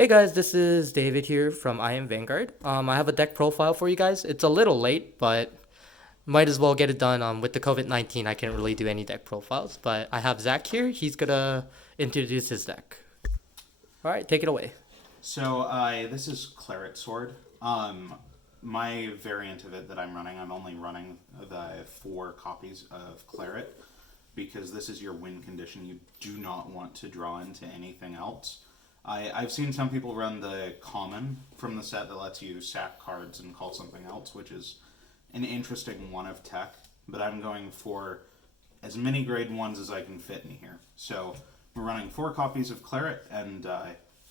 Hey guys, this is David here from I Am Vanguard. I have a deck profile for you guys. It's a little late, but might as well get it done. With the COVID-19, I can't really do any deck profiles, but I have Zach here. He's gonna introduce his deck. All right, take it away. This is Claret Sword. My variant of it that I'm running, I'm only running the 4 copies of Claret because this is your win condition. You do not want to draw into anything else. I've seen some people run the common from the set that lets you sack cards and call something else, which is an interesting one of tech, but I'm going for as many grade 1s as I can fit in here. So we're running 4 copies of Claret and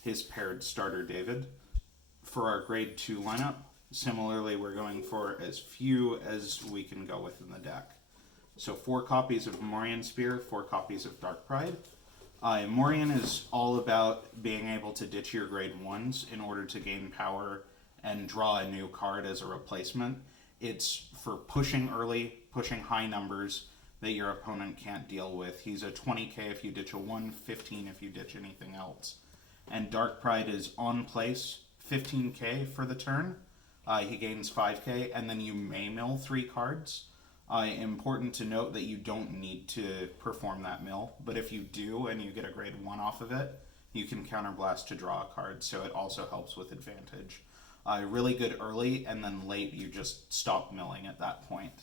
his paired starter David. For our grade 2 lineup, similarly, we're going for as few as we can go with in the deck. So 4 copies of Morian Spear, 4 copies of Dark Pride. Morian is all about being able to ditch your grade 1s in order to gain power and draw a new card as a replacement. It's for pushing early, pushing high numbers that your opponent can't deal with. He's a 20k if you ditch a 1, 15 if you ditch anything else. And Dark Pride is on place, 15k for the turn. He gains 5k, and then you may mill 3 cards. Important to note that you don't need to perform that mill, but if you do and you get a grade 1 off of it, you can counterblast to draw a card, so it also helps with advantage. Really good early, and then late you just stop milling at that point.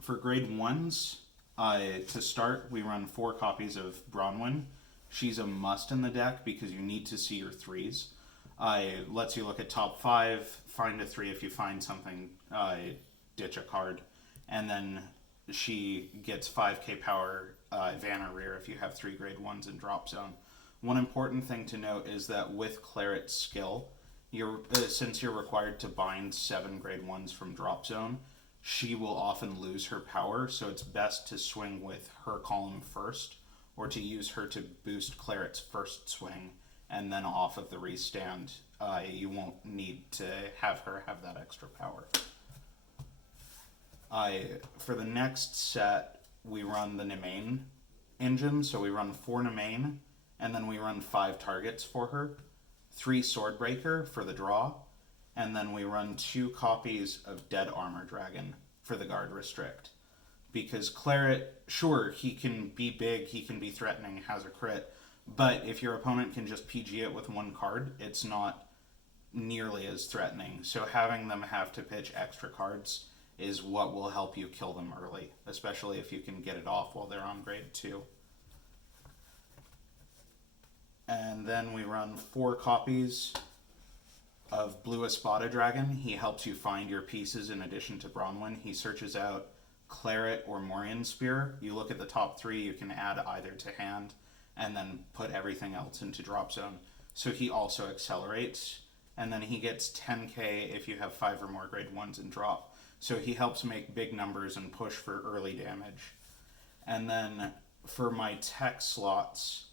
For grade 1s, to start, we run 4 copies of Bronwyn. She's a must in the deck because you need to see your 3s. Lets you look at top 5, find a 3 if you find something, ditch a card, and then she gets 5k power Vanna Rear if you have 3 grade 1s in drop zone. One important thing to note is that with Claret's skill, since you're required to bind 7 grade 1s from drop zone, she will often lose her power, so it's best to swing with her column first, or to use her to boost Claret's first swing, and then off of the restand, you won't need to have her have that extra power. For the next set, we run the Nemain engine, so we run 4 Nemain, and then we run 5 targets for her, 3 Swordbreaker for the draw, and then we run 2 copies of Dead Armor Dragon for the guard restrict. Because Claret, sure, he can be big, he can be threatening, has a crit, but if your opponent can just PG it with 1 card, it's not nearly as threatening. So having them have to pitch extra cards is what will help you kill them early, especially if you can get it off while they're on grade 2. And then we run 4 copies of Blue Espada Dragon. He helps you find your pieces in addition to Bronwyn. He searches out Claret or Morian Spear. You look at the top 3, you can add either to hand, and then put everything else into drop zone. So he also accelerates, and then he gets 10k if you have 5 or more grade 1s in drop. So he helps make big numbers and push for early damage. And then for my tech slots,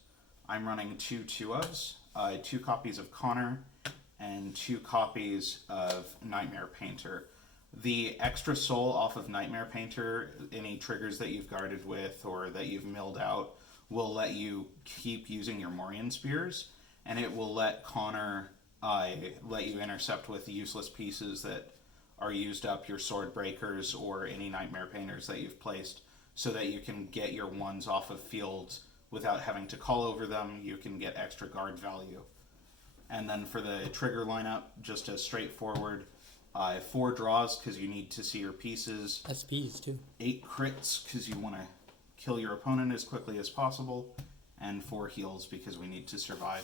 I'm running 2 2-ofs, 2 copies of Connor, and 2 copies of Nightmare Painter. The extra soul off of Nightmare Painter, any triggers that you've guarded with or that you've milled out, will let you keep using your Morian Spears, and it will let Connor let you intercept with useless pieces that are used up, your Sword Breakers or any Nightmare Painters that you've placed, so that you can get your 1s off of fields without having to call over them. You can get extra guard value. And then for the trigger lineup, just a straightforward 4 draws because you need to see your pieces. SPs too. 8 crits because you want to kill your opponent as quickly as possible, and 4 heals because we need to survive.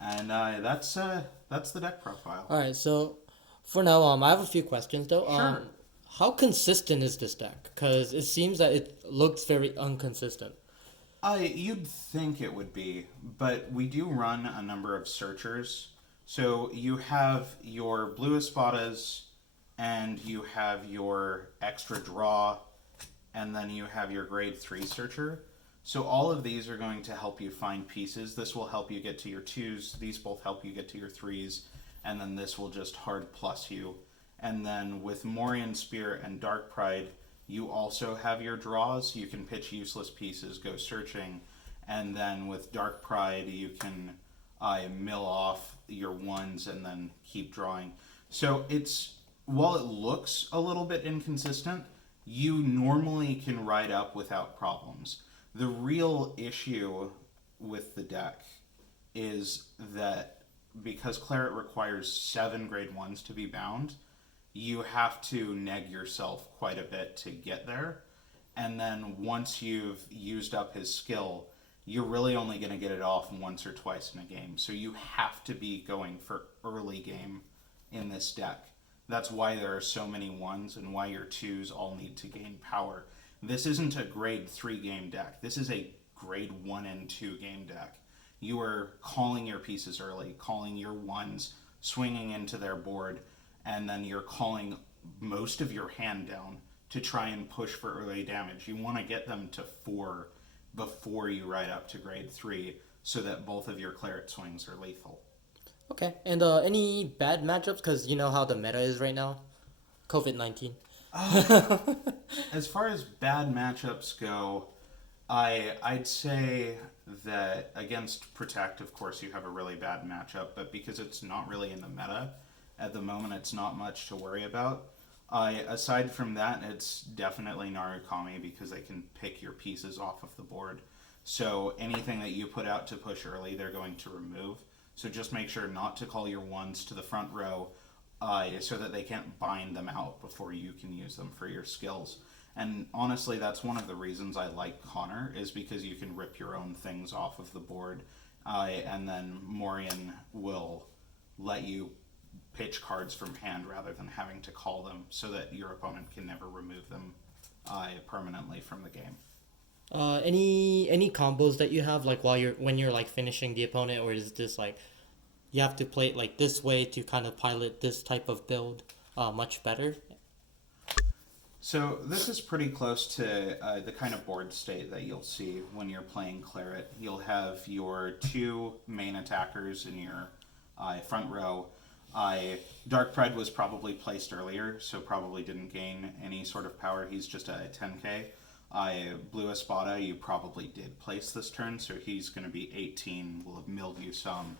And that's the deck profile. All right, so for now, I have a few questions though. Sure. How consistent is this deck? Because it seems that it looks very inconsistent. You'd think it would be, but we do run a number of searchers. So you have your Blue Espadas, and you have your extra draw, and then you have your grade 3 searcher. So all of these are going to help you find pieces. This will help you get to your 2s. These both help you get to your 3s. And then this will just hard plus you. And then with Morian Spear and Dark Pride, you also have your draws. You can pitch useless pieces, go searching, and then with Dark Pride you can mill off your ones and then keep drawing. So it's, while it looks a little bit inconsistent, you normally can ride up without problems. The real issue with the deck is that because Claret requires 7 grade 1s to be bound, you have to neg yourself quite a bit to get there. And then once you've used up his skill, you're really only going to get it off once or twice in a game. So you have to be going for early game in this deck. That's why there are so many 1s and why your 2s all need to gain power. This isn't a grade 3 game deck. This is a grade 1 and 2 game deck. You are calling your pieces early, calling your 1s, swinging into their board, and then you're calling most of your hand down to try and push for early damage. You want to get them to 4 before you ride up to grade 3 so that both of your Claret swings are lethal. Okay, and any bad matchups? Because you know how the meta is right now? COVID-19. As far as bad matchups go, I'd say that against Protect, of course, you have a really bad matchup, but because it's not really in the meta, at the moment it's not much to worry about. Aside from that, it's definitely Narukami because they can pick your pieces off of the board. So anything that you put out to push early, they're going to remove. So just make sure not to call your 1s to the front row so that they can't bind them out before you can use them for your skills. And honestly, that's one of the reasons I like Connor, is because you can rip your own things off of the board, and then Morian will let you pitch cards from hand rather than having to call them, so that your opponent can never remove them permanently from the game. Any combos that you have like when you're like finishing the opponent, or is this like you have to play it like this way to kind of pilot this type of build much better? So this is pretty close to the kind of board state that you'll see when you're playing Claret. You'll have your 2 main attackers in your front row. Dark Pride was probably placed earlier, so probably didn't gain any sort of power. He's just a 10k. Blue Espada, you probably did place this turn, so he's going to be 18. Will have milled you some.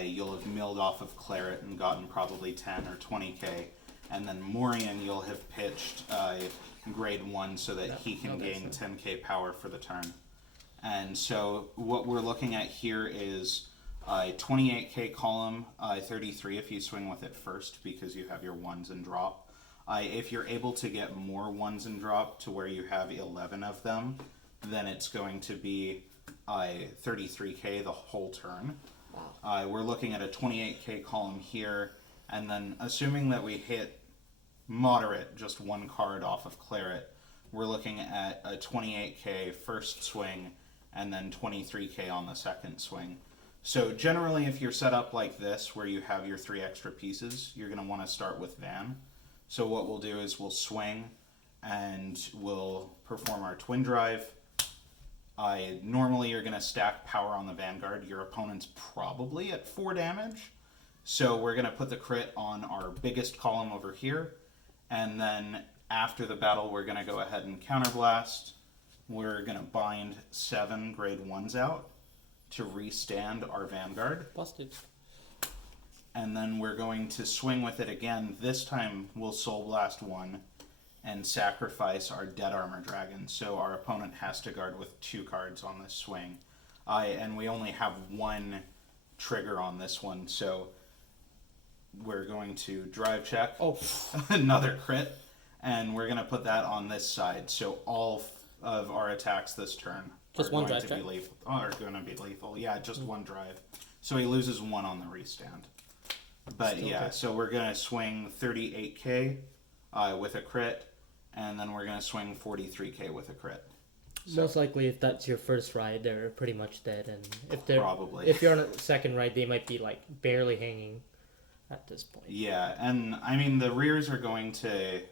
You'll have milled off of Claret and gotten probably 10 or 20k. And then Morian, you'll have pitched grade 1 so that he can gain 10k power for the turn. And so what we're looking at here is 28k column, 33 if you swing with it first because you have your 1s and drop. If you're able to get more 1s and drop to where you have 11 of them, then it's going to be 33k the whole turn. Wow. We're looking at a 28k column here, and then assuming that we hit moderate, just 1 card off of Claret, we're looking at a 28k first swing and then 23k on the second swing. So generally, if you're set up like this, where you have your 3 extra pieces, you're going to want to start with Van. So what we'll do is we'll swing and we'll perform our Twin Drive. Normally you're going to stack power on the Vanguard. Your opponent's probably at 4 damage. So we're going to put the crit on our biggest column over here. And then after the battle, we're going to go ahead and counterblast. We're going to bind 7 grade 1s out to restand our Vanguard. Busted. And then we're going to swing with it again. This time we'll Soul Blast 1 and sacrifice our Dead Armor Dragon. So our opponent has to guard with 2 cards on this swing. And we only have 1 trigger on this one, so we're going to drive check. Oh. Another crit. And we're going to put that on this side. So all of our attacks this turn just are one going drive to be lethal. Are going to be lethal. Yeah, just 1 drive. So he loses 1 on the restand. But still yeah, okay. So we're going to swing 38k with a crit, and then we're going to swing 43k with a crit. So, most likely, if that's your first ride, they're pretty much dead, and if you're on a second ride, they might be like barely hanging at this point. Yeah, and I mean the rears are going to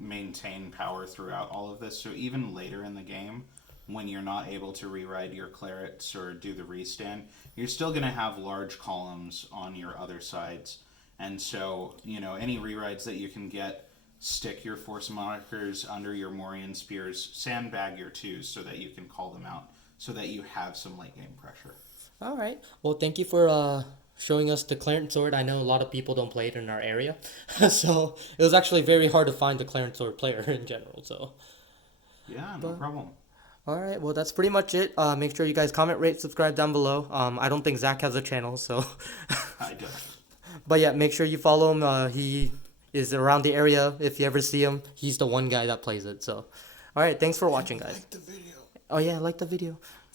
maintain power throughout all of this, so even later in the game, when you're not able to reride your Clarets or do the restand, you're still going to have large columns on your other sides. And so, you know, any rerides that you can get, stick your Force Monikers under your Morian Spears, sandbag your 2s so that you can call them out. so that you have some late game pressure. All right. Well, thank you for showing us the Clarence sword. I know a lot of people don't play it in our area, so it was actually very hard to find the Clarence sword player in general. So, Yeah, no problem. all right. Well, that's pretty much it. Make sure you guys comment, rate, subscribe down below. I don't think Zach has a channel, so. I don't. But yeah, make sure you follow him. He is around the area. If you ever see him, he's the one guy that plays it. So, all right. Thanks for watching, guys. Like the video. Oh yeah, like the video.